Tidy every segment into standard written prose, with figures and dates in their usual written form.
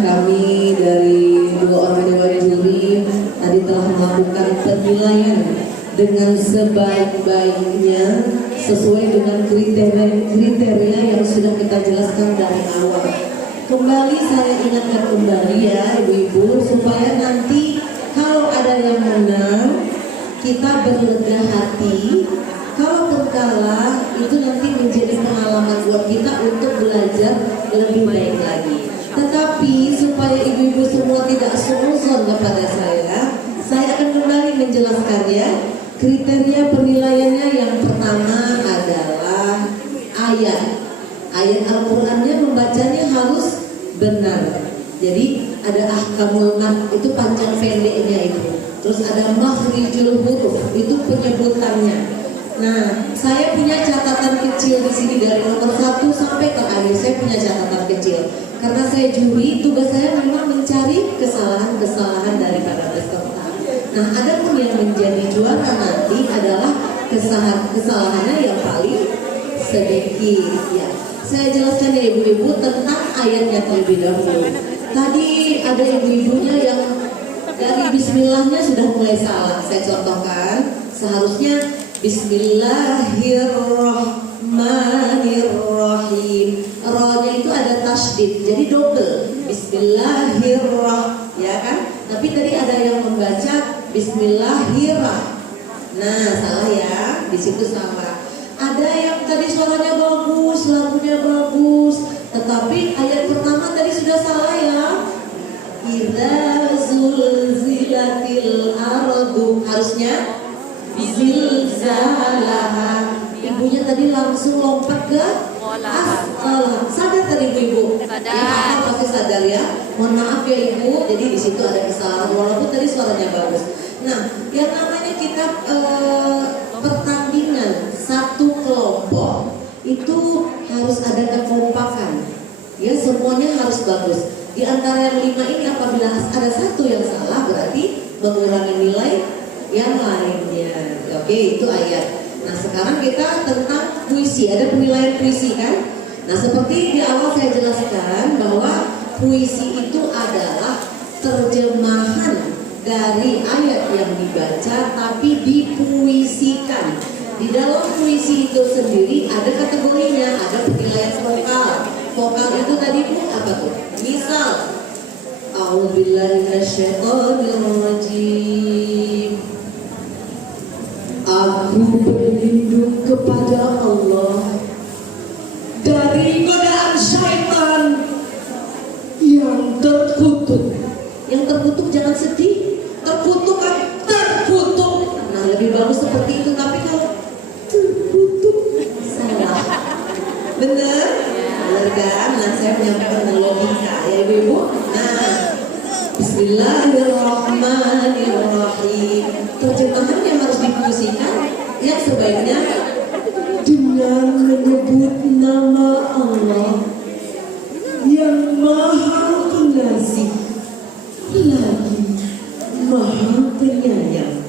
kami dari dua orang dewan juri tadi telah melakukan penilaian dengan sebaik-baiknya sesuai dengan kriteria yang sudah kita jelaskan dari awal. Kembali saya ingatkan kembali ya ibu-ibu, supaya nanti kalau ada yang menang kita berlega hati. Kalau terkalah itu nanti menjadi pengalaman buat kita untuk belajar lebih baik lagi. Tetapi supaya ibu-ibu semua tidak suzon kepada saya akan kembali menjelaskannya. Kriteria penilaiannya yang pertama adalah ayat Al-Qur'annya membacanya harus benar. Jadi ada ahkamul mad, itu panjang pendeknya itu. Terus ada makhrijul huruf, itu penyebutannya. Nah, saya punya catatan kecil di sini dari nomor 1 sampai ke akhir. Saya punya catatan kecil karena saya juri, tugas saya memang mencari kesalahan-kesalahan daripada peserta. Nah, ada pun yang menjadi juara nanti adalah kesalahannya yang paling sedikit. Ya, saya jelaskan ya ibu-ibu tentang ayatnya terlebih dahulu. Tadi ada ibu-ibunya yang dari Bismillahnya sudah mulai salah. Saya contohkan, seharusnya Bismillahirrahmanirrahim. Rohnya itu ada tasydid, jadi double. Bismillahirrahmanirrahim, ya kan? Tapi tadi ada yang membaca Bismillahirrahmanirrahim. Nah, salah ya, di situ salah. Ada yang tadi suaranya bagus, lagunya bagus, tetapi ayat pertama tadi sudah salah ya. Idza zulzilatil ardu, harusnya zilzalaha. Ibunya tadi langsung lompat ke asqalaha. Sadar tadi ibu? Sadar. Ya, pasti sadar ya. Mohon maaf ya ibu. Jadi di situ ada kesalahan walaupun tadi suaranya bagus. Nah, yang namanya kita pertandingan satu kelompok itu harus ada kekompakan. Ya, semuanya harus bagus. Di antara yang 5 ini apabila ada satu yang salah berarti mengurangi nilai yang lainnya. Oke, itu ayat. Nah, sekarang kita tentang puisi. Ada penilaian puisi kan? Nah, seperti di awal saya jelaskan bahwa puisi itu adalah terjemahan dari ayat yang dibaca tapi dipuisikan. Di dalam puisi itu sendiri ada kategorinya, ada penilaian vokal. Vokal itu tadi Bu apa tuh? Misal A'udzubillahi minasyaitonirrajim. Aku berlindung kepada Allah dari godaan syaitan yang terkutuk. Yang terkutuk jangan sedih. Terkutuk kan terkutuk. Nah, lebih bagus seperti itu. Tapi kalau terkutuk salah. Bener? Bener kan? Nah, saya menyampaikan logika ya ibu-ibu. Nah, Bismillahirrahmanirrahim. Terjemahan yang harus dipuisikan yang sebaiknya dengan menyebut nama Allah yang Maha Pengasih lagi Maha Penyayang.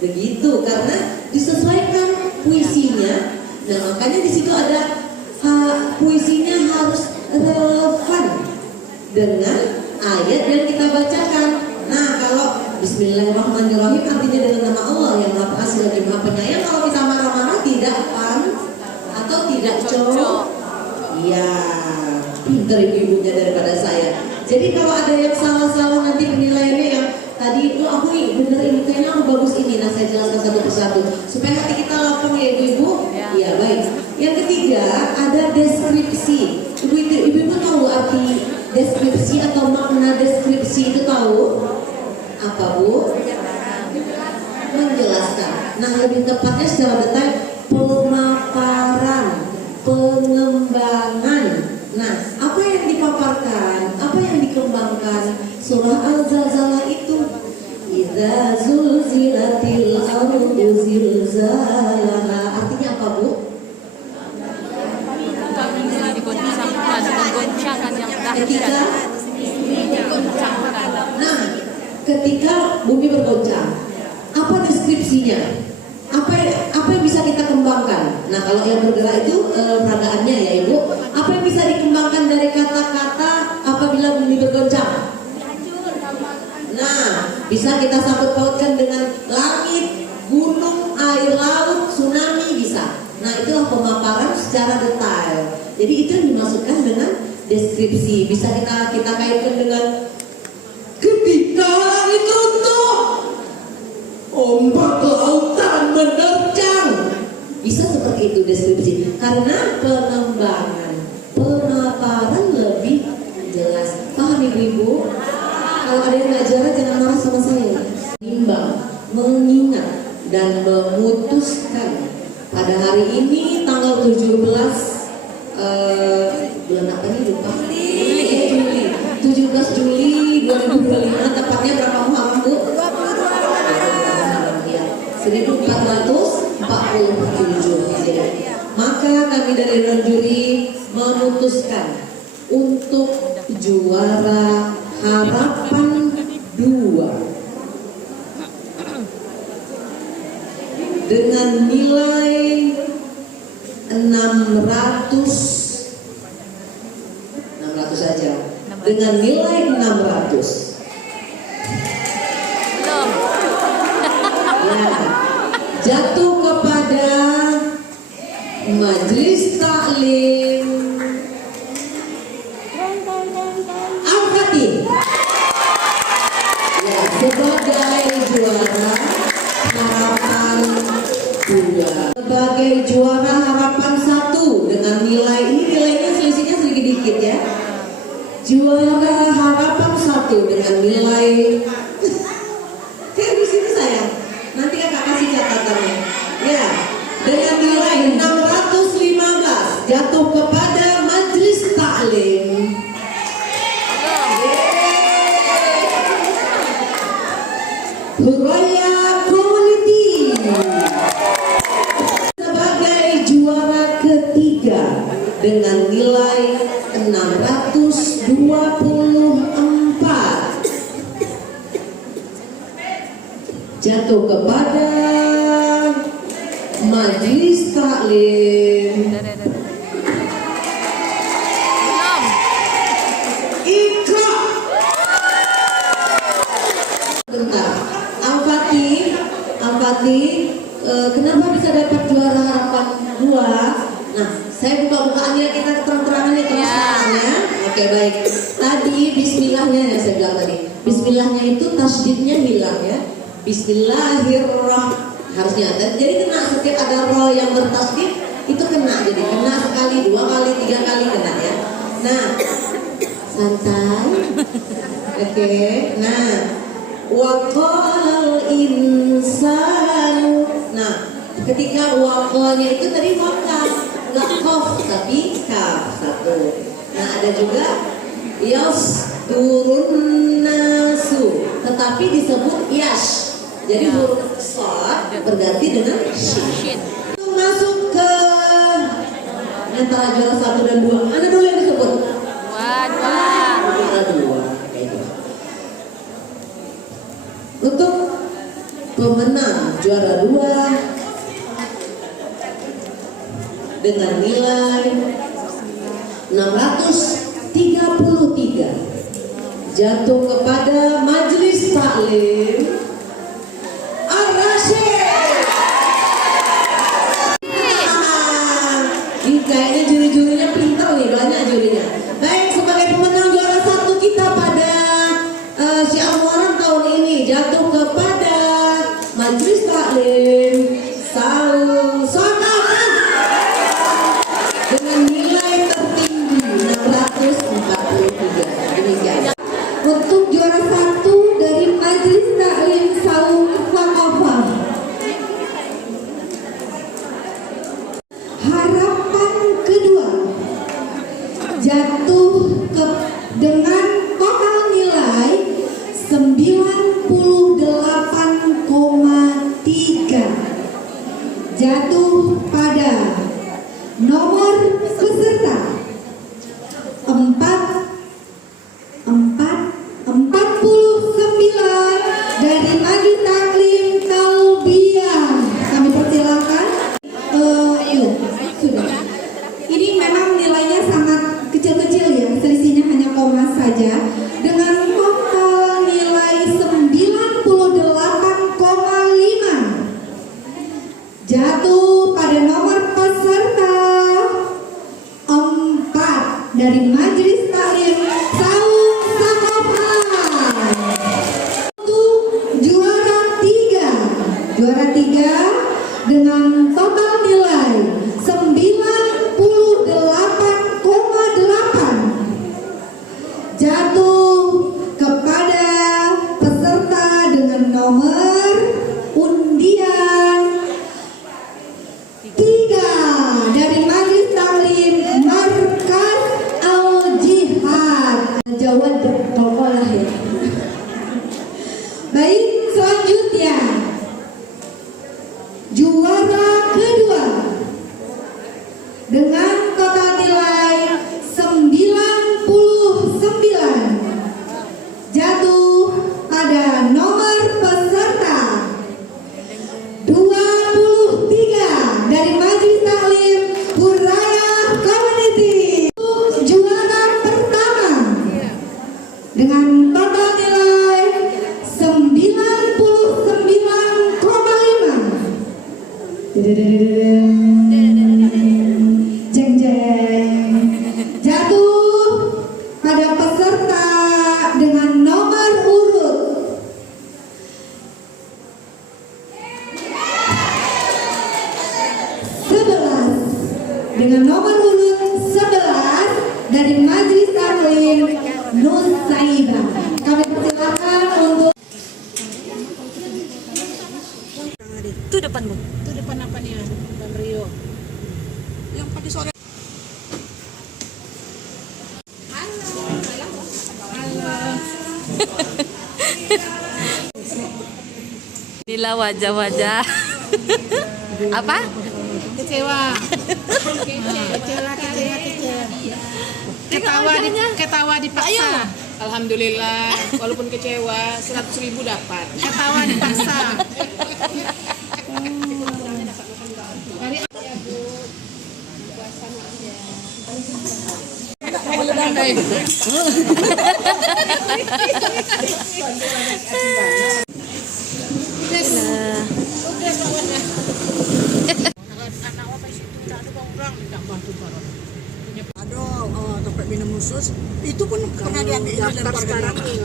Begitu, karena disesuaikan puisinya. Nah, makanya di situ ada puisinya harus relevan dengan ayat yang kita bacakan. Nah, kalau Bismillahirrahmanirrahim artinya dengan nama Allah yang Maha Pengasih lagi Maha Penyayang. Kalau kita marah-marah tidak pan atau tidak cocok. Iya, pinter ibu-ibunya daripada saya. Jadi kalau ada yang salah-salah nanti penilaiannya yang tadi itu aku nih bener ini kayaknya aku bagus ini. Nah, saya jelaskan satu persatu supaya hati kita lapang ya ibu-ibu. Iya, baik. Yang ketiga ada deskripsi. Ibu-ibu tahu arti deskripsi atau makna deskripsi itu tahu? Apa Bu? Menjelaskan. Nah, lebih tepatnya secara detail pemaparan, pengembangan. Nah, apa yang dipaparkan, apa yang dikembangkan? Surah Al-Zalzalah itu idza zulzilatil ardu zilzalaha. Artinya apa Bu? Ketika bumi bergoncang, apa deskripsinya? Apa yang bisa kita kembangkan? Nah, kalau yang bergerak itu peragaannya ya Ibu. Apa yang bisa dikembangkan dari kata-kata? Apa apabila bumi bergoncang? Nah, bisa kita sangkut pautkan dengan langit, gunung, air laut, tsunami bisa. Nah, itulah pemaparan secara detail. Jadi itu yang dimasukkan dengan deskripsi. Bisa kita kaitkan dengan ketika langit runtuh, ombak lautan menerjang. Bisa seperti itu deskripsi. Karena pengembangan, pemaparan lebih jelas. Paham ibu-ibu? Kalau ada yang nggak jelas jangan marah sama saya. Menimbang, mengingat, dan memutuskan. Pada hari ini tanggal 17 bulan apa nih lupa? Juli. 17 Juli 2025, tepatnya berapa Muharram Bu? 1447. Maka kami dari Dewan Juri memutuskan untuk juara harapan 2 dengan nilai 600 saja. Dengan nilai 600. Ya, jatuh kepada Majelis Taklim Al-Fatih. Ya, sebagai juara harapan 2. Sebagai juara harapan 1 dengan nilai ini, nilainya selisihnya sedikit-sedikit ya. Juara harapan 1 dengan nilai kayak di sini sayang. Nanti kakak kasih catatannya. Ya, dengan nilai 615 jatuh kepada Majelis Taklim Huraya Community. Sebagai juara ketiga dengan nilai 624 jatuh kepada Majelis Taklim Iqra. Bentar, Al-Fatih, kenapa bisa dapat juara harapan 2? Nah, saya buka-bukaannya, kita terang-terangannya terus ya. Oke, baik. Tadi bismillahnya ya saya bilang tadi. Bismillahnya itu tasydidnya hilang ya. Bismillahirrahmanirrahim harusnya ada. Jadi kena setiap ada roh yang bertasydid itu kena. Jadi kena sekali, 2 kali, 3 kali kena ya. Nah, santai. Oke. Nah, waqalal insanu. Nah, ketika waqalnya itu tadi fakta, nggak kof tapi kaf 1. Nah, ada juga yas turun nasu, tetapi disebut yash. Jadi huruf shad berganti dengan shin. Masuk ke antara juara 1 dan 2. Mana dulu yang disebut? Dua. Untuk pemenang juara 2 dengan nilai 633 jatuh kepada Majelis Taklim Ar-Rasyid. Ini kayaknya juri-jurinya pintar nih, banyak jurinya. Baik, sebagai pemenang juara 1 kita pada Syiar Muharram tahun ini jatuh kepada Majelis Taklim dengan nilai tertinggi 643. Demikian. Untuk juara 1 dari Majelis Taklim Saum Wakafah, harapan kedua jatuh dengan total nilai 98,3 jatuh pada nomor peserta 49 dari Majelis Taklim Talbiyah. Kami persilakan. Sudah. Ini memang nilainya sangat kecil-kecil ya, selisihnya hanya koma saja. dengan total nilai 99,5. Jeng jeng. Jatuh pada peserta dengan nomor urut 11. Dengan nomor urut 11 dari Majelis Taklim Nusaibah. Kami persilakan untuk Itu depan Bu. Itu depan apa nih? Bang Rio. Yang pakai sore. Inilah wajah-wajah. Apa? Kecewa. Kecewa. Ketawa dipaksa. Alhamdulillah, walaupun kecewa 100.000 dapat. Ketawa dipaksa. Aduh, tempat minum khusus itu pun pernah diambil dari sekarang.